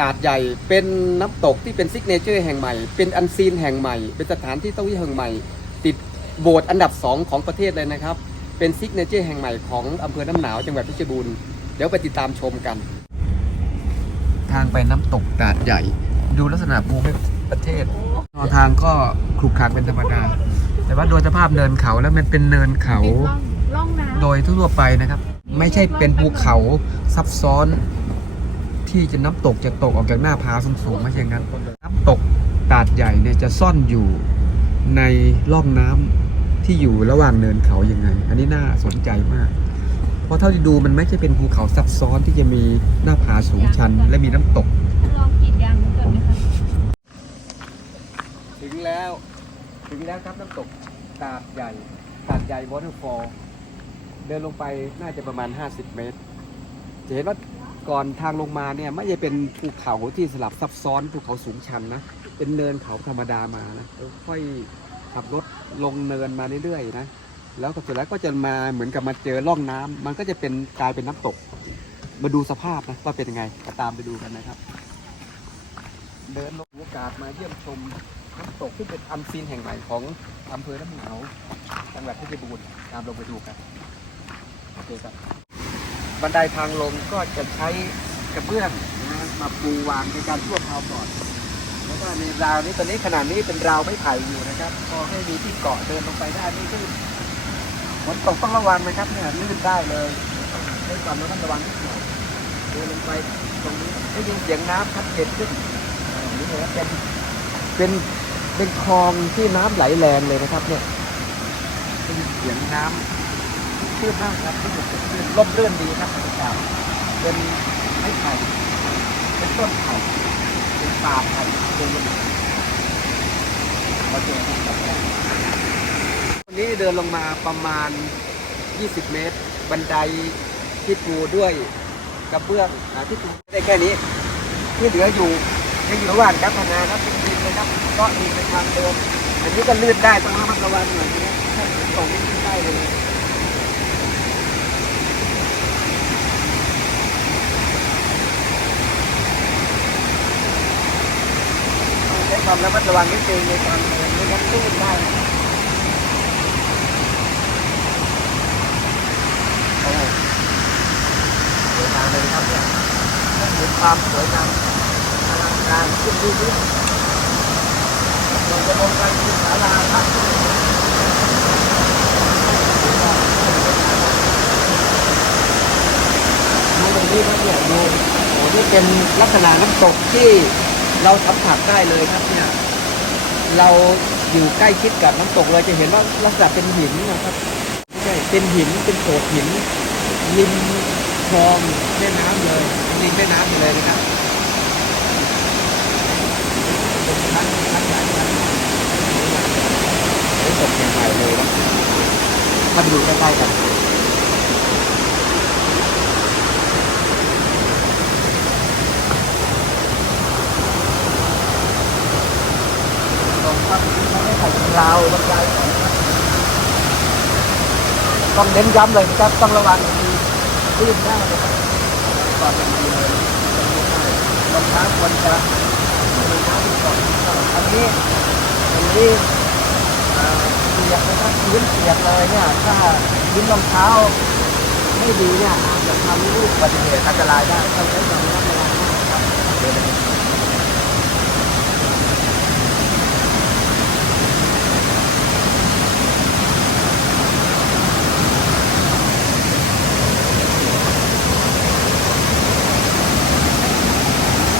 ตาดใหญ่เป็นน้ำตกที่เป็นซิกเนเจอร์แห่งใหม่ เป็นอันซีนแห่งใหม่ เป็นสถานที่ท่องเที่ยวแห่งใหม่ ติดโบสถ์อันดับ 2 ของประเทศเลยนะครับ เป็นซิกเนเจอร์แห่งใหม่ของอำเภอน้ำหนาวจังหวัดเพชรบูรณ์เดี๋ยวไปติดตามชมกัน ทางไปน้ำตกตาดใหญ่ ดูลักษณะภูมิประเทศทางก็ขรุขระเป็นธรรมดา แต่ว่าโดยสภาพเนินเขาแล้วมันเป็นเนินเขาล่องล่องน้ำโดยทั่วๆไปนะครับ ไม่ใช่เป็นภูเขาซับซ้อน ที่จะน้ำตกจะตกออกจากหน้าผาสูงๆไม่ใช่อย่างนั้นน้ำตกตาดใหญ่เนี่ยจะซ่อนอยู่ในร่องน้ำที่อยู่ระหว่างเนินเขายังไง อันนี้น่าสนใจมาก เพราะเท่าที่ดูมันไม่ใช่เป็นภูเขาซับซ้อนที่จะมีหน้าผาสูงชัน และมีน้ำตกลองกีดยางดูก่อนไหมคะถึงแล้วถึงแล้วครับน้ำตกตาดใหญ่ตาดใหญ่วอเตอร์ฟอลเดินลงไปน่าจะประมาณ 50 เมตร จะเห็นว่า ก่อนทางลงมาเนี่ยไม่ใช่เป็นภูเขาที่สลับซับซ้อนภูเขาสูงชันนะ เป็นเนินเขาธรรมดามานะค่อยขับรถลงเนินมาเรื่อยๆนะแล้วก็สร็จแล้วก็จะมาเหมือนกับมาเจอร่องน้ำมันก็จะเป็นกลายเป็นน้ำตก มาดูสภาพนะว่าเป็นยังไงก็ตามไปดูกันนะครับ เดินลงโอกาสมาเยี่ยมชมน้ำตกที่เป็นอันซีนแห่งใหม่ของอำเภอน้ำหนาวจังหวัดเพชรบูรณ์ตามลงไปดูกันโอเคครับ บันไดทางลงก็จะใช้กระเบื้องนะมาปูวางในการชั่วคราวก่อนแล้วก็ในราวนี้ตอนนี้ขนาดนี้เป็นราวไม้ไผ่อยู่นะครับ พอให้มีที่เกาะเดินลงไปได้นี่คือฝนตกต้องระวังนะครับเนี่ยลื่นได้เลยใช้ความระมัดระวังนิดหน่อยเดินลงไปตรงนี้ได้ยินเสียงน้ำชัดเจนขึ้นนี่เลยครับเป็นเป็นเป็นคลองที่น้ำไหลแรงเลยนะครับ เนี่ยได้ยินเสียงน้ำชื่นมากครับที่สุด ชื่นร่มรื่นดีครับบรรยากาศเป็นไม้ไผ่เป็นต้นไผ่เป็นป่าไผ่เป็นเราเจอที่แบบวันนี้เดินลงมาประมาณ 20 เมตร บันไดที่ปูด้วยกระเบื้องอ่าที่ปูได้แค่นี้ ที่เหลืออยู่ยังอยู่ระหว่างการพัฒนาครับเป็นดินนะครับก็มีเป็นทางเดินอันนี้ก็ลื่นได้ต้องระมัดระวังหน่อยนะถ้าฝนตกนี่ลื่นได้เลย ความระมัดระวังนิดนึงในการเดินไม่งั้นลื่นได้โอ้สวยงามเลยนะครับเนี่ยต้องเห็นความสวยงามอลังการขึ้นเรื่อยๆเราจะลงไปที่ศาลาพระดูตรงนี้ครับเนี่ยดูโอ้นี่เป็นลักษณะน้ำตกที่ เราสัมผัสได้เลยครับเนี่ย เราอยู่ใกล้ชิดกับน้ำตกเลยจะเห็นว่าลักษณะเป็นหินนะครับไม่ใช่เป็นหินเป็นโขดหินริมคลองแม่น้ำเลยริมแม่น้ำเลยนะครับเป็นชั้นชั้นใหญ่ชั้นเป็นตกใหญ่ๆเลยนะถ้าไปดูใกล้ๆกัน ลงครับไม่ ได้ใส่ลาวบรรยายของต้องเน้นย้ำเลยนะครับต้องระวังมีลื่นได้านะครับก่อนจะมีเลยรองเท้าควรจะรองเท้าที่ก่อนอันนี้อันนี้เปียกนะครับพื้นเปียกเลยเนี่ยถ้าพื้นรองเท้าไม่ดีเนี่ยอาจจะทำให้ลูกอุบัติเหตุอันตรายได้ต้องใช้ความระมัดระวังนะครับเดี๋ยวนะครับ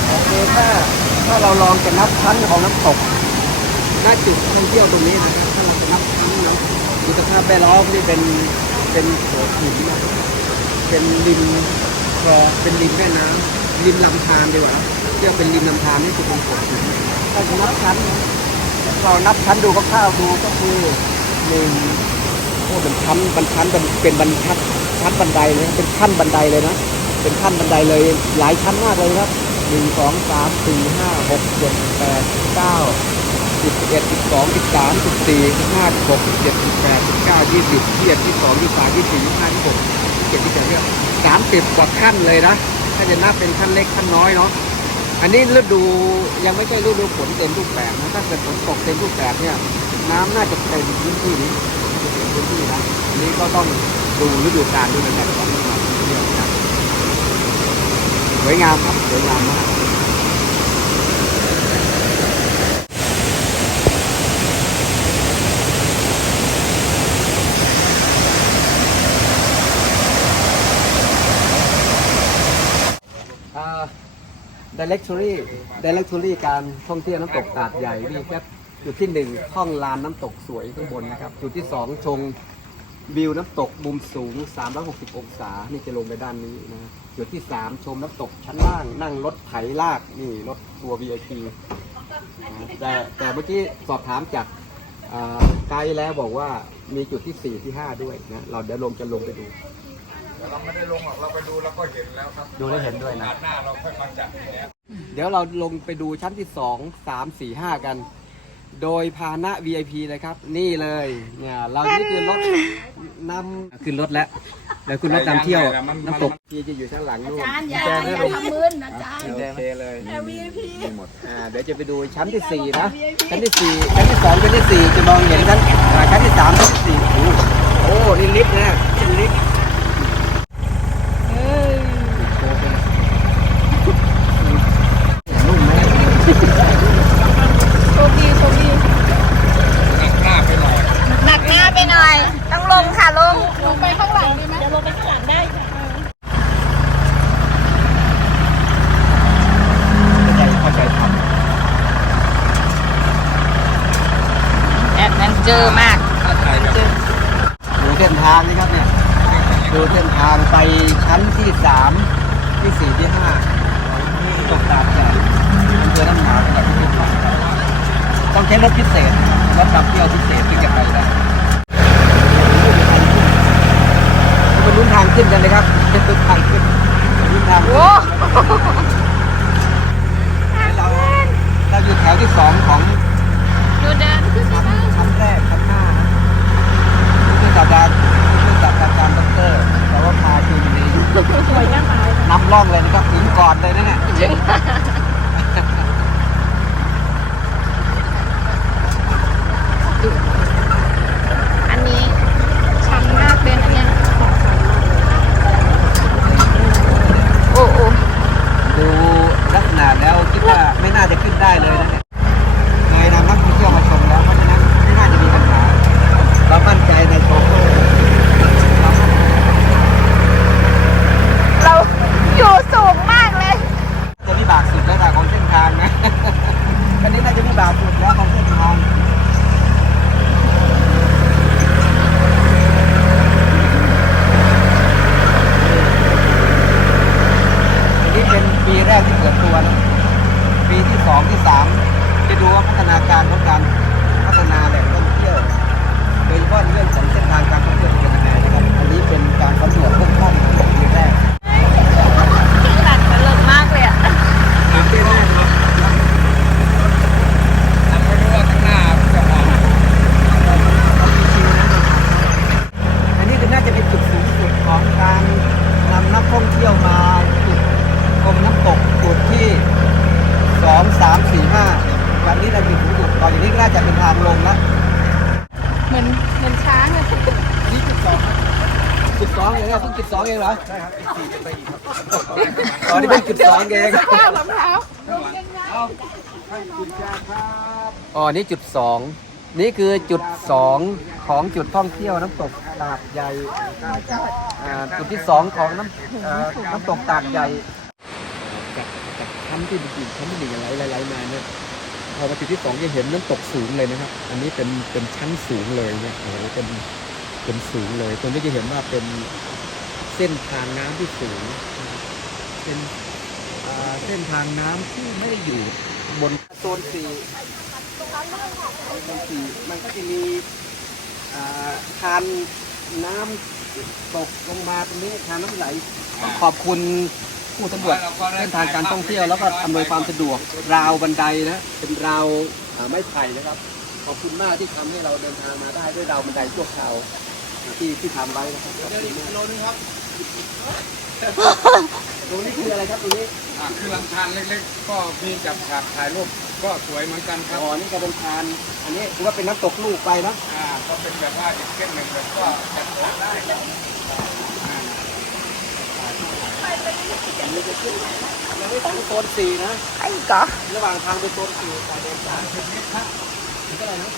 โอเคถ้าถ้าเราลองจะนับชั้นของน้ำตกน้าจุดท่องเที่ยวตรงนี้นะครับถ้าเราจะนับชั้นเนาะดูสภาพแวดล้อมนี่เป็นเป็นโขดหินนะเป็นริมคลองเป็นริมแม่น้ำริมลำธารดีกว่าเรียกเป็นริมลำธารนี่คือเป็นโขดหินถ้าจะนับชั้นนะเรานับชั้นดูคร่าวๆดูก็คือหนึ่งโอ้เป็นชั้นเป็นชั้นเป็นเป็นบรรทัดชั้นบันไดเลยเป็นขั้นบันไดเลยนะเป็นขั้นบันไดเลยหลายชั้นมากเลยครับ หนึ่งสองสามสี่ห้าหกเจ็ดแปดเก้าสิบเอ็ดสิบสองสิบสามสิบสี่สิบห้าสิบหกสิบเจ็ดสิบแปดสิบเก้ายี่สิบยี่สิบที่สองยี่สิบสามยี่สิบสี่ยี่สิบห้ายี่สิบหกยี่สิบเจ็ดยี่สิบแปดยี่สิบสามสิบกว่าขั้นเลยนะถ้าจะนับเป็นขั้นเล็กขั้นน้อยเนาะอันนี้ฤดูยังไม่ใช่ฤดูฝนเต็มรูปแบบนะถ้าเกิดฝนตกเต็มรูปแบบเนี่ยน้ำน่าจะเต็มพื้นที่นี้เต็มพื้นที่นะอันนี้ก็ต้องดูฤดูกาลด้วยนะครับก่อนที่มาเที่ยวนะครับส วยงามครับสวยงามมากอ่า directory directory การท่องเที่ยวน้ำตกตาดใหญ่นี่ครับจุดที่หนึ่งห้องลานน้ำตกสวยข้างบนนะครับ จุดที่สองชง วิวน้ำตกมุมสูง 360 องศา นี่จะลงไปด้านนี้นะจุดที่สามชมน้ำตกชั้นล่าง นั่งรถไถลาก นี่รถทัวร์ VIP นะแต่แต่เมื่อกี้สอบถามจากอ่าไกด์แล้วบอกว่ามีจุดที่สี่ที่ห้าด้วยนะ เราเดี๋ยวลงจะลงไปดู แต่เราไม่ได้ลงหรอกเราไปดูแล้วก็เห็นแล้วครับดูได้เห็นด้วยนะงานหน้าเราค่อยมาจัดทีเนี้ย เดี๋ยวเราลงไปดูชั้นที่สองสามสี่ห้ากัน โดยพาหนะ VIP เลยครับ นี่เลยเนี่ยเรานี่คือรถนำขึ้นรถแล้วแล้วคุณรถนำเที่ยวน้ำตกที่จะอยู่ข้างหลังนู่นอาจารย์อย่าแจ้งอให้ย่าลงทำมืนอาจารย์โอเคเลย VIP มีหมดอ่าเดี๋ยวจะไปดูชั้นที่สี่นะชั้นที่สี่ชั้นที่สองชั้นที่สี่จะมองเห็นชั้นอ่าชั้นที่สามชั้นที่สี่โอ้โหโอ้นี่ลิฟต์นะเป็นลิฟต์โอ้เป็นนุ่มไหม โชคดีโชคดี หน้าไปหน่อย หนักหน้าไปหน่อย ต้องลงค่ะลง ลงไปข้างหลังได้ไหมเดี๋ยวลงไปข้างหลังได้ค่ะ เข้าใจท แอดนั้น เจอมากถ้าถ่ายแบบำดูเส้นทางนี่ครับเนี่ยดูเส้นทางไปชั้นที่สามที่สี่ที่ห้าตกตาดใหญ่อำเภอน้ำหนาวจังหวัดพิจิตรต้องใช้รถพิเศษรถนำเที่ยวพิเศษที่จะไปได้มาลุ้นทางขึ้นกันเลยครับเป็นลุ้นทางขึ้นลุ้นทางขึ้นโอ้ เราเราอยู่แถวที่สองของ ดูเดินขึ้น ชั้นชั้นแรกชั้นหน้านะคือศาสตราคือศาสตราจารย์ดอกเตอรแต่ว่าพาคืออยู่ใน สวยน่าอาย นำร่องเลยนะครับถึงก่อนเลยนะเนี่ย อันนี้ชันมากเลยนะเนี่ยโอ้โอ้ ดูลักษณะแล้วคิดว่าไม่น่าจะขึ้นได้เลยนะเนี่ยเคยนำนักท่องเที่ยวมาชมแล้วเพราะฉะนั้นไม่น่าจะมีปัญหาเรามั่นใจในโชเฟอร์เรามั่นใจ เราอยู่สูงมากเลย จะวิบากสุดแล้วล่ะของเส้นทางนะ อันนี้น่า จะวิบากสุดแล้วของเส้นทาง อันนี้เป็นปีแรกที่เปิดตัวนะ ปีที่สองที่สามจะดูว่าพัฒนาการของการพัฒนาแหล่งท่องเที่ยว โดยเฉพาะเรื่องของเส้นทางการท่องเที่ยวเป็นยังไงนะครับ อันนี้เป็นการสำรวจเบื้องต้นของปีแรก ตัดตลกมากเลยอะ ปีแรกครับ ไม่รู้ว่าข้างหน้าจะออก อันนี้ก็น่าจะเป็นจุดสูงสุดของการนำนักท่องเที่ยวมาจุดชมน้ำตกจุดที่สองสามสี่ห้าวันนี้เราจุดสูงสุดต่อจากนี้ก็น่าจะเป็นทางลงแล้ว เหมือนเหมือนช้างอะ นี่จุดสอง จุดสองเองเหรอเพิ่งจุดสองเองเหรอ ใช่ครับอีกสี่จะไปอีกครับอ๋อนี่เพิ่งจุดสองเองข้าวรองเท้าอ๋อ นี่จุดสอง นี่คือจุดสองของจุดท่องเที่ยวน้ำตกตาดใหญ่อ่าจุดที่สองของน้ำเอ่อน้ำตกตาดใหญ่ จากจากชั้นที่เป็นชั้นที่หนึ่งอะไรอะไรมาเนี่ยพอมาจุดที่สองจะเห็นน้ำตกสูงเลยนะครับ อันนี้เป็นเป็นชั้นสูงเลยเนี่ยโอ้โหเป็น เป็นสูงเลยตรงนี้จะเห็นว่าเป็นเส้นทางน้ำที่สูง เป็นเส้นทางน้ำที่ไม่ได้อยู่บนโซนสี่โซนสี่มันก็จะมีทานน้ำตกลงมาตรงนี้ทานน้ำไหลขอบคุณผู้สำรวจเส้นทางการท่องเที่ยวแล้วก็อำนวยความสะดวกราวบันไดนะเป็นราวไม้ไผ่นะครับ ขอบคุณมากที่ทำให้เราเดินทางมาได้ด้วยราวบันไดชั่วคราว ที่ที่ทำไว้นะครับเดินอีกกิโลนึงครับตรงนี้คืออะไรครับตรงนี้อ่าคือลำธารเล็กๆ ก็มีจับฉากถ่ายรูปก็สวยเหมือนกันครับอ๋อนี่ก็เป็นทานอันนี้ถือว่าเป็นน้ำตกลูกไปนะอ่าก็เป็นแบบว่าอีกเส้นหนึ่งแบบก็จับฉากได้อ่ายังไม่ถึงโซนสี่นะไอ้ก็ระหว่างทางไปโซนสี่สายแดนสามสิบเมตรครับถึงเท่าไหร่นะ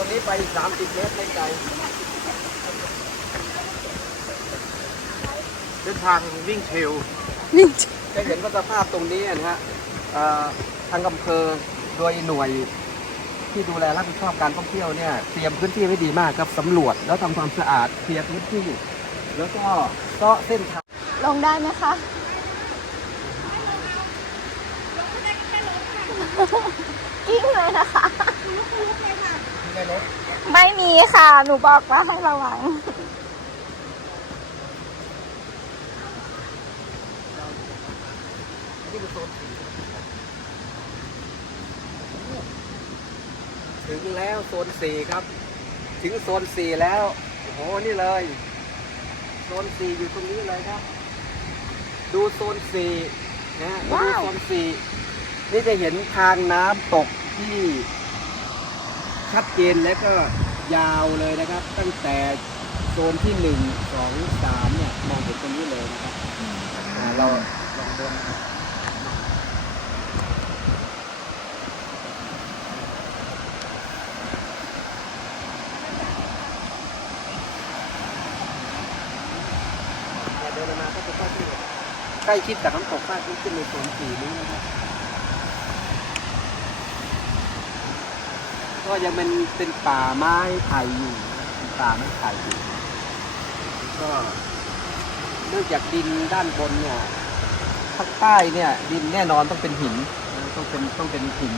จากโซนนี้ไปสามสิบเมตรไม่ไกลเส้นทางวิ่งเทรลวิ่งจะเห็นว่าสภาพตรงนี้นะฮะเอ่อทางอำเภอโดยหน่วยที่ดูแลรับผิดชอบการท่องเที่ยวเนี่ยเตรียมพื้นที่ไว้ดีมากครับสำรวจแล้วทำความสะอาดเคลียร์พื้นที่ แล้วก็ก็เส้นทางลงได้ไหมคะกิ้งเลยนะคะ ไม่มีค่ะ หนูบอกว่าให้ระวัง นี่เป็นโซนสีถึงแล้วโซนสี่ครับ ถึงโซนสี่แล้วโอ้โหนี่เลย โซนสี่อยู่ตรงนี้เลยครับ ดูโซนสี่นะมาดูว้าว โซนสี่นี่จะเห็นทางน้ำตกที่ ชัดเจนและก็ยาวเลยนะครับ ตั้งแต่โซนที่หนึ่งสองสามเนี่ยมองเห็นตรงนี้เลยนะครับอ่าเราลองเดินนะครับเดินมาก็จะใกล้ที่ใกล้ชิดกับน้ำตกมากยิ่งขึ้นในโซนสี่นี้นะครับ ก็ยังเป็นเป็นป่าไม้ไผ่อยู่เป็นป่าไม้ไผ่อยู่ก็เนื่องจากดินด้านบนเนี่ยภาคใต้เนี่ยดินแน่นอนต้องเป็นหินต้องเป็นต้องเป็นหิน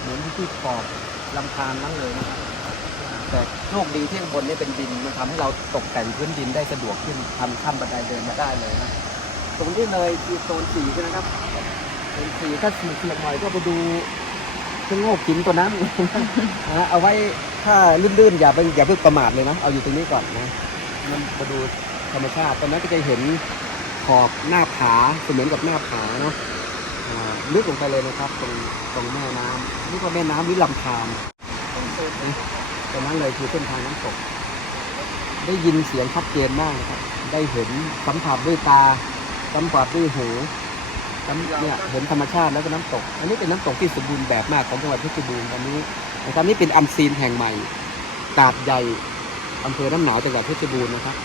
เหมือนที่ที่ขอบลำธารนั่นเลยนะครับแต่โชคดีที่ข้างบนนี่เป็นดินมันทำให้เราตกแต่งพื้นดินได้สะดวกขึ้นทำขั้นบันไดเดินมาได้เลยนะตรงนี้เลยคือโซนสี่ใช่ไหมครับโซนสี่ถ้าสี่เสียงหน่อยก็ไปดู ชะโงกหินตัวนั้นนะเอาไว้ถ้าลื่นๆอย่าไปอย่าเพิ่งประมาทเลยนะเอาอยู่ตรงนี้ก่อนนะมันมาดูธรรมชาติตอนนั้นก็จะเห็นขอบหน้าผาเสมือนกับหน้าผาเนาะลึกลงไปเลยนะครับ ตรงตรงแม่น้ำนี่ก็แม่น้ำวิลำพานตรงนั้นเลยคือเส้นทางน้ำตกได้ยินเสียงชัดเจนมากนะครับ ได้เห็นสัมผัสด้วยตา สัมผัสด้วยหู น้ำเนี่ยเห็นธรรมชาติแล้วก็น้ำตก อันนี้เป็นน้ำตกที่สมบูรณ์แบบมากของจังหวัดเพชรบูรณ์ตอนนี้นะครับนี่เป็นอัมซีนแห่งใหม่ ตาดใหญ่อำเภอน้ำหนาวจังหวัดเพชรบูรณ์นะครับ